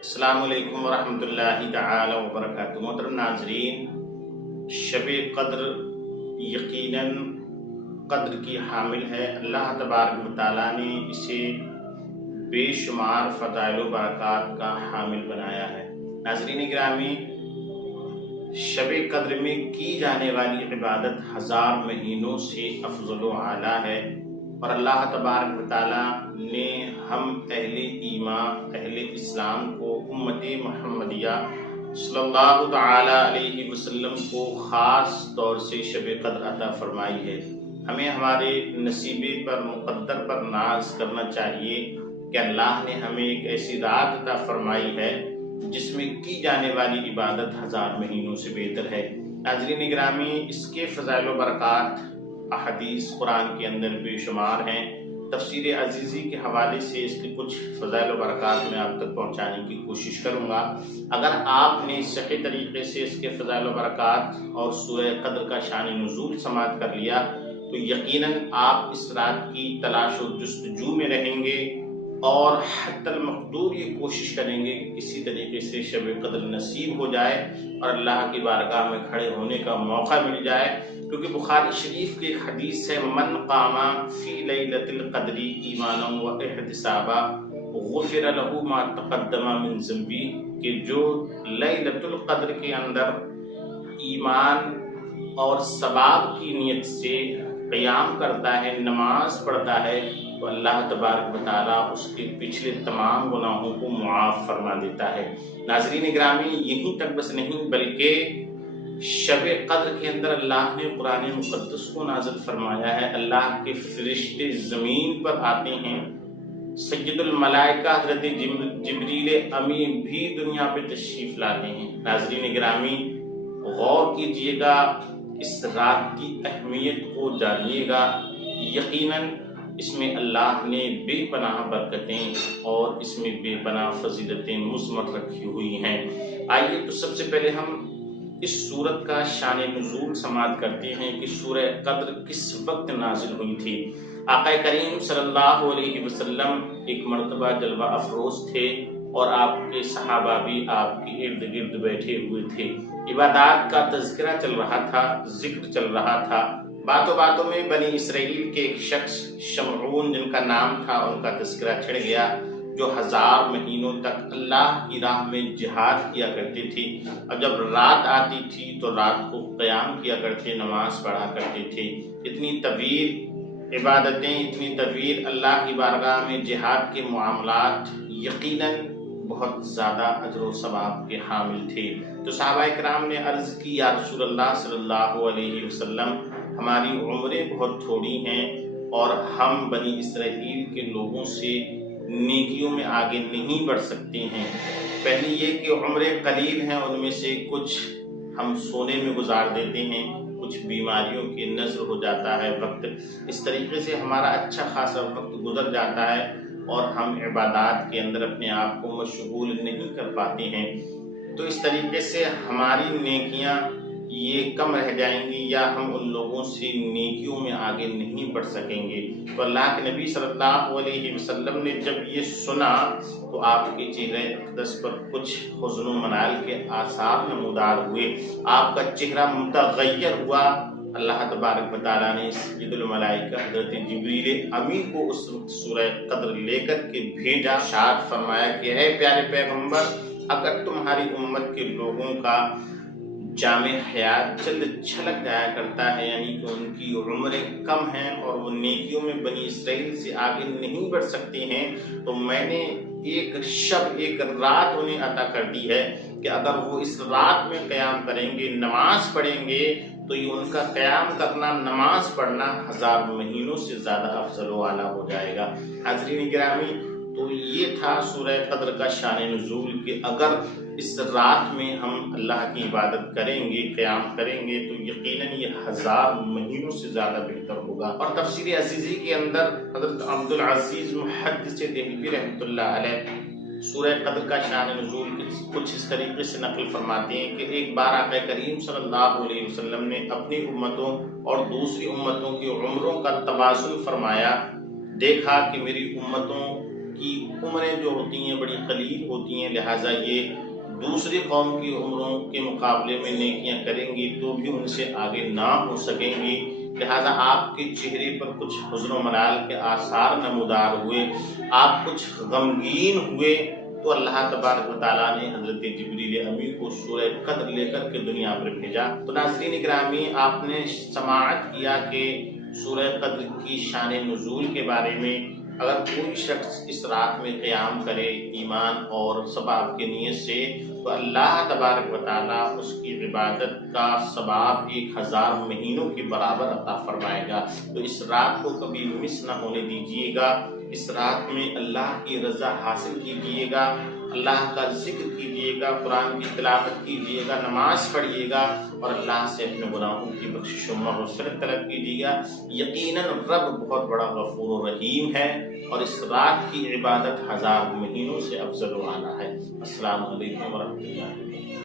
السلام علیکم ورحمۃ اللہ تعالی وبرکاتہ۔ محترم ناظرین، شب قدر یقیناً قدر کی حامل ہے۔ اللہ تبارک و تعالیٰ نے اسے بے شمار فضائل و برکات کا حامل بنایا ہے۔ ناظرین گرامی، شب قدر میں کی جانے والی عبادت 1000 مہینوں سے افضل و اعلیٰ ہے، اور اللہ تبارک و تعالیٰ نے ہم اہل ایمان اہل اسلام کو امت محمدیہ صلی اللہ تعالی علیہ وسلم کو خاص طور سے شب قدر عطا فرمائی ہے۔ ہمیں ہمارے نصیبے پر مقدر پر ناز کرنا چاہیے کہ اللہ نے ہمیں ایک ایسی رات عطا فرمائی ہے جس میں کی جانے والی عبادت 1000 مہینوں سے بہتر ہے۔ ناظرین گرامی، اس کے فضائل و برکات احادیث قرآن کے اندر بے شمار ہیں۔ تفسیر عزیزی کے حوالے سے اس کے کچھ فضائل و برکات میں آپ تک پہنچانے کی کوشش کروں گا۔ اگر آپ نے صحیح طریقے سے اس کے فضائل و برکات اور سورہ قدر کا شان نزول سماعت کر لیا تو یقیناً آپ اس رات کی تلاش و جستجو میں رہیں گے اور حتی المقدور یہ کوشش کریں گے کہ کسی طریقے سے شب قدر نصیب ہو جائے اور اللہ کی بارگاہ میں کھڑے ہونے کا موقع مل جائے، کیونکہ بخاری شریف کی ایک حدیث ہے، من قام فی لیلۃ القدر ایمانا و احتسابا غفر له ما تقدم من ذنبہ، کہ جو لیلۃ القدر کے اندر ایمان اور ثواب کی نیت سے قیام کرتا ہے، نماز پڑھتا ہے، تو اللہ تبارک و تعالیٰ اس کے پچھلے تمام گناہوں کو معاف فرما دیتا ہے۔ ناظرین گرامی، یہیں تک بس نہیں بلکہ شب قدر کے اندر اللہ نے قرآن مقدس کو نازل فرمایا ہے۔ اللہ کے فرشتے زمین پر آتے ہیں، سید الملائکہ حضرت جبریل امین بھی دنیا پہ تشریف لاتے ہیں۔ ناظرین گرامی، غور کیجئے گا، اس رات کی اہمیت کو جانیے گا۔ یقیناً اس میں اللہ نے بے پناہ برکتیں اور اس میں بے پناہ فضیلتیں مضمر رکھی ہوئی ہیں۔ آئیے تو سب سے پہلے ہم اس سورت کا شان نزول سماعت کرتے ہیں کہ سورہ قدر کس وقت نازل ہوئی تھی۔ آقا کریم صلی اللہ علیہ وسلم ایک مرتبہ جلوہ افروز تھے اور آپ کے صحابہ بھی آپ کے ارد گرد بیٹھے ہوئے تھے۔ عبادات کا تذکرہ چل رہا تھا، ذکر چل رہا تھا۔ باتوں باتوں میں بنی اسرائیل کے ایک شخص شمعون جن کا نام تھا، ان کا تذکرہ چھڑ گیا، جو 1000 مہینوں تک اللہ کی راہ میں جہاد کیا کرتے تھے، اور جب رات آتی تھی تو رات کو قیام کیا کرتے، نماز پڑھا کرتے تھے۔ اتنی طویل عبادتیں، اتنی طویل اللہ کی بارگاہ میں جہاد کے معاملات یقیناً بہت زیادہ اجر و ثواب کے حامل تھے۔ تو صحابہ کرام نے عرض کی، یا رسول اللہ صلی اللہ علیہ وسلم، ہماری عمریں بہت تھوڑی ہیں اور ہم بنی اسرائیل کے لوگوں سے نیکیوں میں آگے نہیں بڑھ سکتے ہیں۔ پہلی یہ کہ عمریں قلیل ہیں، ان میں سے کچھ ہم سونے میں گزار دیتے ہیں، کچھ بیماریوں کے نظر ہو جاتا ہے وقت، اس طریقے سے ہمارا اچھا خاصا وقت گزر جاتا ہے اور ہم عبادات کے اندر اپنے آپ کو مشغول نہیں کر پاتے ہیں۔ تو اس طریقے سے ہماری نیکیاں یہ کم رہ جائیں گی یا ہم ان لوگوں سے نیکیوں میں آگے نہیں بڑھ سکیں گے۔ تو اللہ کے نبی صلی اللہ علیہ وسلم نے جب یہ سنا تو آپ کے چہرے اقدس پر کچھ حزن و ملال کے آثار نمودار ہوئے، آپ کا چہرہ متغیر ہوا۔ اللہ تبارک و تعالیٰ نے سید الملائکہ حضرت جبریل امین کو اس وقت سورہ قدر لے کر کے بھیجا، ارشاد فرمایا کہ اے پیارے پیغمبر، اگر تمہاری امت کے لوگوں کا جامع حیات جلد چھلک جایا کرتا ہے، یعنی کہ ان کی عمریں کم ہیں اور وہ نیکیوں میں بنی اسرائیل سے آگے نہیں بڑھ سکتے ہیں، تو میں نے ایک شب، ایک رات انہیں عطا کر دی ہے کہ اگر وہ اس رات میں قیام کریں گے، نماز پڑھیں گے، تو یہ ان کا قیام کرنا، نماز پڑھنا 1000 مہینوں سے زیادہ افضل و اعلیٰ ہو جائے گا۔ حاضرین گرامی، تو یہ تھا سورہ قدر کا شان نزول کہ اگر اس رات میں ہم اللہ کی عبادت کریں گے، قیام کریں گے، تو یقیناً یہ 1000 مہینوں سے زیادہ بہتر ہوگا۔ اور تفسیر عزیزی کے اندر حضرت عبدالعزیز محدث دہلوی رحمۃ اللہ علیہ سورہ قدر کا شان نزول کچھ اس طریقے سے نقل فرماتے ہیں کہ ایک بار آقا کریم صلی اللہ علیہ وسلم نے اپنی امتوں اور دوسری امتوں کی عمروں کا توازن فرمایا، دیکھا کہ میری امتوں کی عمریں جو ہوتی ہیں بڑی قلیل ہوتی ہیں، لہٰذا یہ دوسری قوم کی عمروں کے مقابلے میں نیکیاں کریں گی تو بھی ان سے آگے نہ ہو سکیں گی، لہذا آپ کے چہرے پر کچھ حزن و ملال کے آثار نمودار ہوئے، آپ کچھ غمگین ہوئے، تو اللہ تبارک و تعالیٰ نے حضرت جبریل امی کو سورہ قدر لے کر کے دنیا پر بھیجا۔ تو ناظرین گرامی، آپ نے سماعت کیا کہ سورہ قدر کی شان نزول کے بارے میں اگر کوئی شخص اس رات میں قیام کرے ایمان اور ثواب کی نیت سے تو اللہ تبارک و تعالیٰ اس کی عبادت کا ثواب 1000 مہینوں کے برابر عطا فرمائے گا۔ تو اس رات کو کبھی مس نہ ہونے دیجیے گا، اس رات میں اللہ کی رضا حاصل کیجیے گا، اللہ کا ذکر کیجیے گا، قرآن کی تلاوت کیجیے گا، نماز پڑھیے گا اور اللہ سے اپنے گناہوں کی بخشش و مغفرت طلب کیجیے گا۔ یقیناً رب بہت بڑا غفور و رحیم ہے اور اس رات کی عبادت 1000 مہینوں سے افضل و اعلیٰ ہے۔ السلام علیکم ورحمۃ اللہ۔